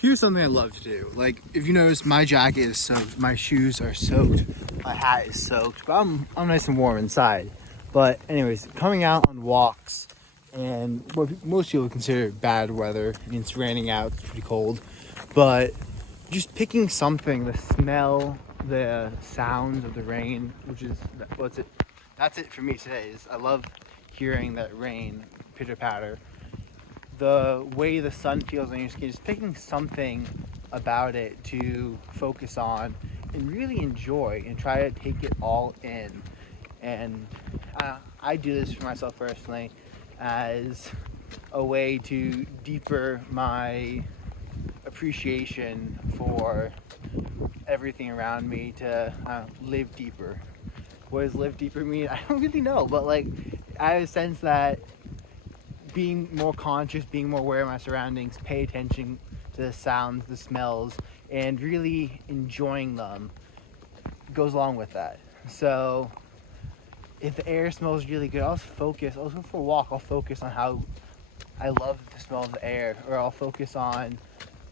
Here's something I love to do. Like, if you notice, my jacket is soaked, my shoes are soaked, my hat is soaked, but I'm nice and warm inside. But anyways, coming out on walks and what most people consider bad weather. I mean, it's raining out, it's pretty cold, but just picking something, the smell, the sounds of the rain, which is what's it. That's it for me today. Is I love hearing that rain pitter patter, the way the sun feels on your skin, just picking something about it to focus on and really enjoy and try to take it all in. And I do this for myself personally as a way to deeper my appreciation for everything around me, to live deeper. What does live deeper mean? I don't really know, but like I have a sense that being more conscious, being more aware of my surroundings, pay attention to the sounds, the smells, and really enjoying them goes along with that. So if the air smells really good, I'll go for a walk, I'll focus on how I love the smell of the air, or I'll focus on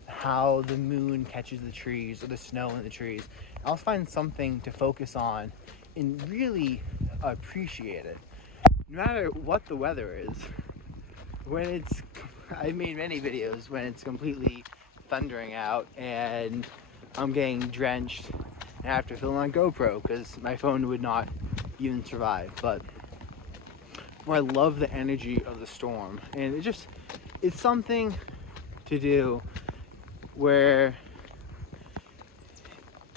how the moon catches the trees or the snow in the trees. I'll find something to focus on and really appreciate it. No matter what the weather is, when it's, I've made many videos when it's completely thundering out and I'm getting drenched and I have to film on GoPro because my phone would not even survive. But I love the energy of the storm, and it's something to do where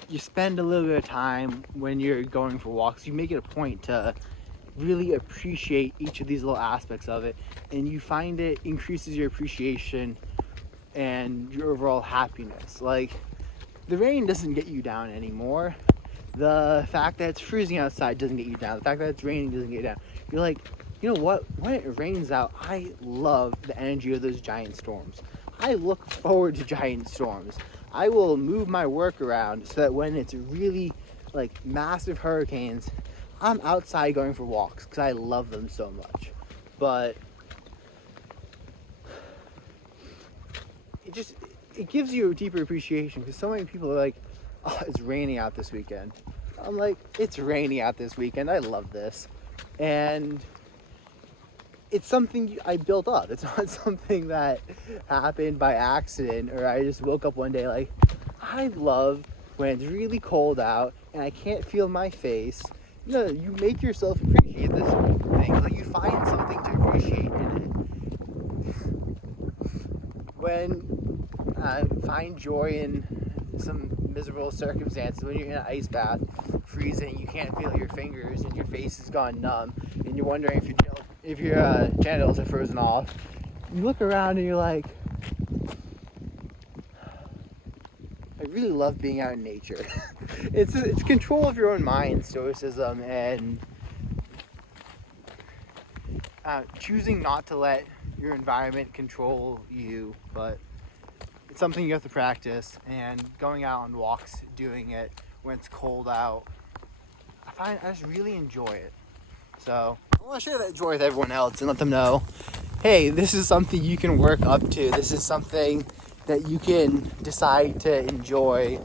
you spend a little bit of time when you're going for walks. You make it a point to really appreciate each of these little aspects of it, and you find it increases your appreciation and your overall happiness. Like, the rain doesn't get you down anymore. The fact that it's freezing outside doesn't get you down. The fact that it's raining doesn't get you down. You're like, you know what? When it rains out, I love the energy of those giant storms. I look forward to giant storms. I will move my work around so that when it's really like massive hurricanes, I'm outside going for walks because I love them so much. But it gives you a deeper appreciation, because so many people are like, oh, it's raining out this weekend. I'm like, it's raining out this weekend. I love this. And it's something I built up. It's not something that happened by accident, or I just woke up one day like, I love when it's really cold out and I can't feel my face. No, you make yourself appreciate this thing. Like, you find something to appreciate in it. When I find joy in some miserable circumstances, when you're in an ice bath, freezing, you can't feel your fingers and your face has gone numb, and you're wondering if your genitals are frozen off. You look around and you're like, I really love being out in nature. It's control of your own mind, stoicism, and choosing not to let your environment control you. But it's something you have to practice, and going out on walks, doing it when it's cold out, I just really enjoy it. So I want to share that joy with everyone else and let them know, hey, this is something you can work up to. This is something that you can decide to enjoy.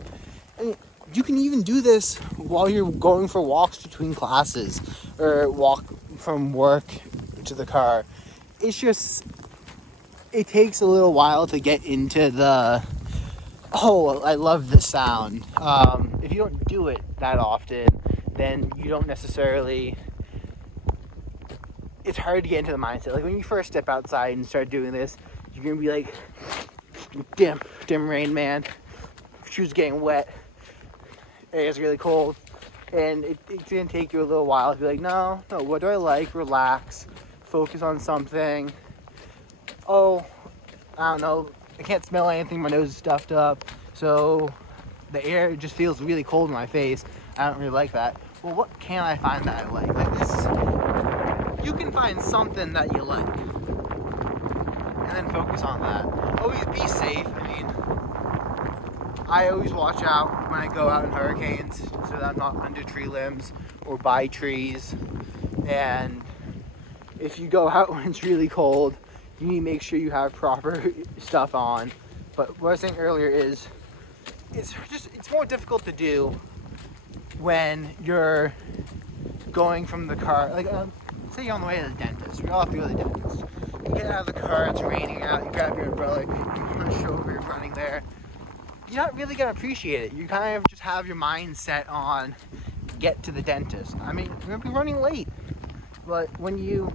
And you can even do this while you're going for walks between classes, or walk from work to the car. It takes a little while to get into the, oh, I love this sound. If you don't do it that often, then you don't necessarily, it's hard to get into the mindset. Like, when you first step outside and start doing this, you're gonna be like, dim rain, man. Shoes getting wet. It's really cold. And it's gonna take you a little while to be like, no, what do I like? Relax. Focus on something. Oh, I don't know. I can't smell anything. My nose is stuffed up. So the air just feels really cold in my face. I don't really like that. Well, what can I find that I like? Like this, you can find something that you like, and then focus on that. Always be safe. I mean, I always watch out when I go out in hurricanes so that I'm not under tree limbs or by trees. And if you go out when it's really cold, you need to make sure you have proper stuff on, But what I was saying earlier is it's more difficult to do when you're going from the car, like say you're on the way to the dentist. We all have to go to the dentist. You get out of the car, it's raining out, you grab your umbrella, you push over, you're running there. You're not really gonna appreciate it. You kind of just have your mind set on get to the dentist. I mean, you're gonna be running late. But when you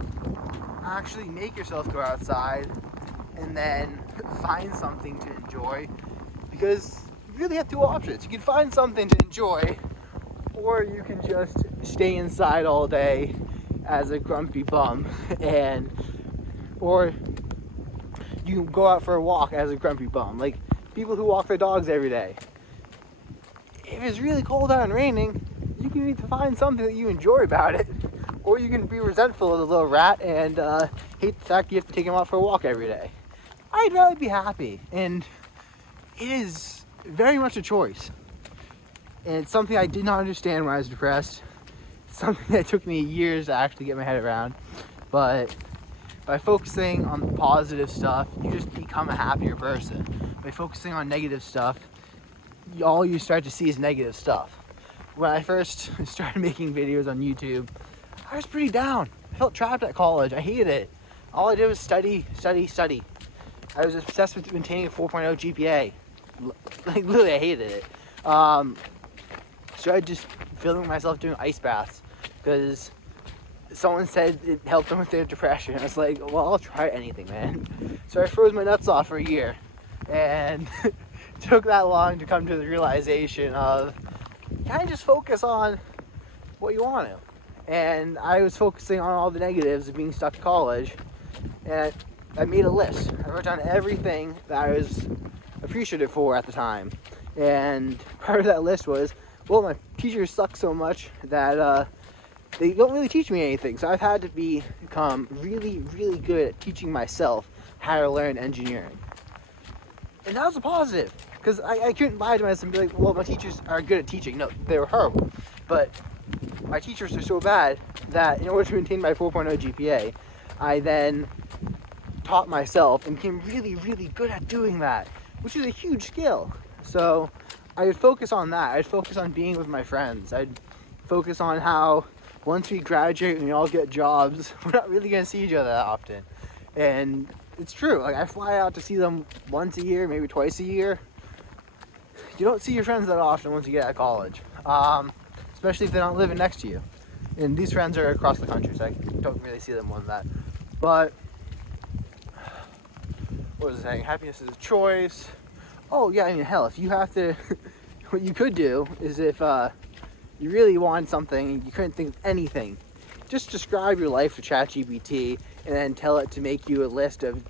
actually make yourself go outside and then find something to enjoy, because you really have two options. You can find something to enjoy, or you can just stay inside all day as a grumpy bum, or you can go out for a walk as a grumpy bum. Like people who walk their dogs every day. If it's really cold out and raining, you can need to find something that you enjoy about it, or you can be resentful of the little rat and hate the fact you have to take him out for a walk every day. I'd rather be happy, and it is very much a choice. And it's something I did not understand when I was depressed. It's something that took me years to actually get my head around. But by focusing on the positive stuff, you just become a happier person. By focusing on negative stuff, all you start to see is negative stuff. When I first started making videos on YouTube, I was pretty down. I felt trapped at college. I hated it. All I did was study. I was obsessed with maintaining a 4.0 GPA. Like literally, I hated it. So I just filming myself doing ice baths because someone said it helped them with their depression. I was like, well, I'll try anything, man. So I froze my nuts off for a year, and took that long to come to the realization of kind of just focus on what you want to. And I was focusing on all the negatives of being stuck in college, and I made a list. I wrote down everything that I was appreciative for at the time, and part of that list was, well, my teachers suck so much that they don't really teach me anything, so I've had to become really, really good at teaching myself how to learn engineering. And that was a positive, because I couldn't lie to myself and be like, well, my teachers are good at teaching. No, they were horrible. But my teachers are so bad that in order to maintain my 4.0 GPA, I then taught myself and became really, really good at doing that, which is a huge skill. So I would focus on that. I'd focus on being with my friends. I'd focus on how once we graduate and we all get jobs, we're not really going to see each other that often. And it's true. Like, I fly out to see them once a year, maybe twice a year. You don't see your friends that often once you get out of college, especially if they're not living next to you. And these friends are across the country, so I don't really see them more than that. But what was I saying? Happiness is a choice. Oh yeah, I mean, hell, if you have to, what you could do is if you really want something and you couldn't think of anything, just describe your life to ChatGPT and then tell it to make you a list of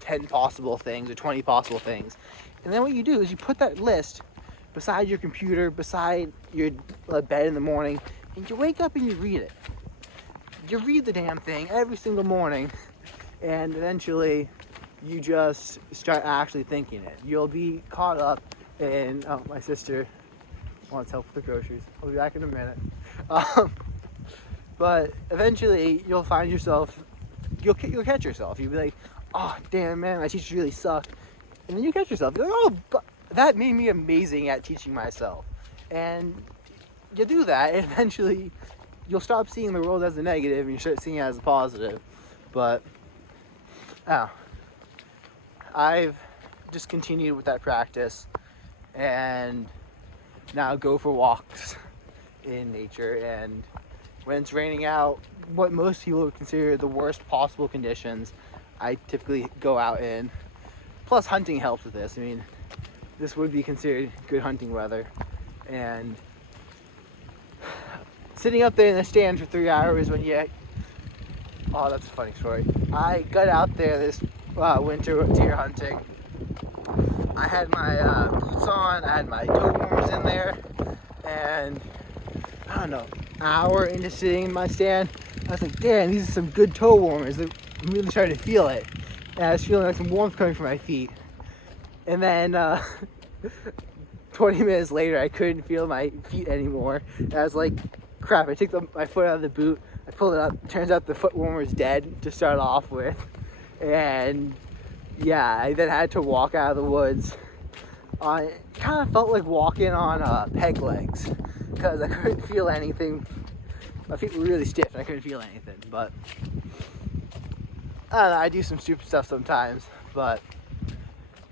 10 possible things or 20 possible things. And then what you do is you put that list beside your computer, beside your bed in the morning, and you wake up and you read it. You read the damn thing every single morning, and eventually you just start actually thinking it. You'll be caught up in, oh, my sister wants help with the groceries. I'll be back in a minute. But eventually you'll find yourself, you'll catch yourself. You'll be like, oh, damn, man, my teachers really suck. And then you catch yourself. You're like, oh, but that made me amazing at teaching myself. And you do that, and eventually you'll stop seeing the world as a negative and you start seeing it as a positive. But, I've just continued with that practice and now go for walks in nature. And when it's raining out, what most people would consider the worst possible conditions, I typically go out in. Plus hunting helps with this. I mean, this would be considered good hunting weather. And sitting up there in the stand for 3 hours when you, oh, that's a funny story. I got out there this winter deer hunting. I had my boots on, I had my toe warmers in there, and I don't know, hour into sitting in my stand, I was like, damn, these are some good toe warmers. I'm really starting to feel it. And I was feeling like some warmth coming from my feet. And then 20 minutes later, I couldn't feel my feet anymore. And I was like, crap, I took my foot out of the boot, I pulled it up, turns out the foot warmer is dead to start off with. And yeah, I then had to walk out of the woods. It kind of felt like walking on peg legs because I couldn't feel anything. My feet were really stiff and I couldn't feel anything. But I don't know, I do some stupid stuff sometimes, but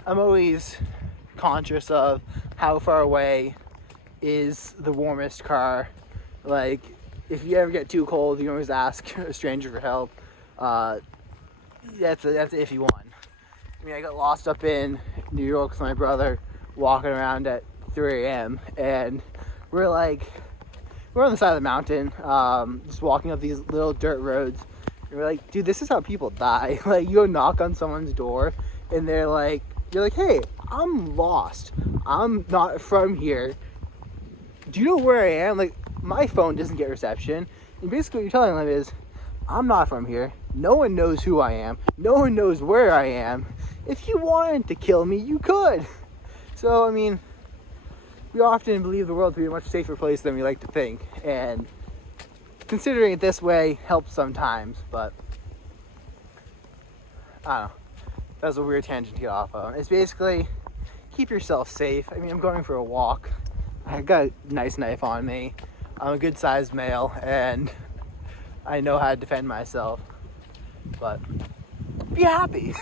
I'm always conscious of how far away is the warmest car. Like, if you ever get too cold, you can always ask a stranger for help. That's an iffy one. I mean, I got lost up in New York with my brother, walking around at 3 a.m. and we're on the side of the mountain, just walking up these little dirt roads. And we're like, dude, this is how people die. Like, you go knock on someone's door and you're like, hey, I'm lost. I'm not from here. Do you know where I am? Like, my phone doesn't get reception. And basically what you're telling them is, I'm not from here. No one knows who I am. No one knows where I am. If you wanted to kill me, you could. So, I mean, we often believe the world to be a much safer place than we like to think. And considering it this way helps sometimes, but I don't know. That was a weird tangent to get off of. It's basically, keep yourself safe. I mean, I'm going for a walk. I got a nice knife on me. I'm a good sized male and I know how to defend myself. But be happy.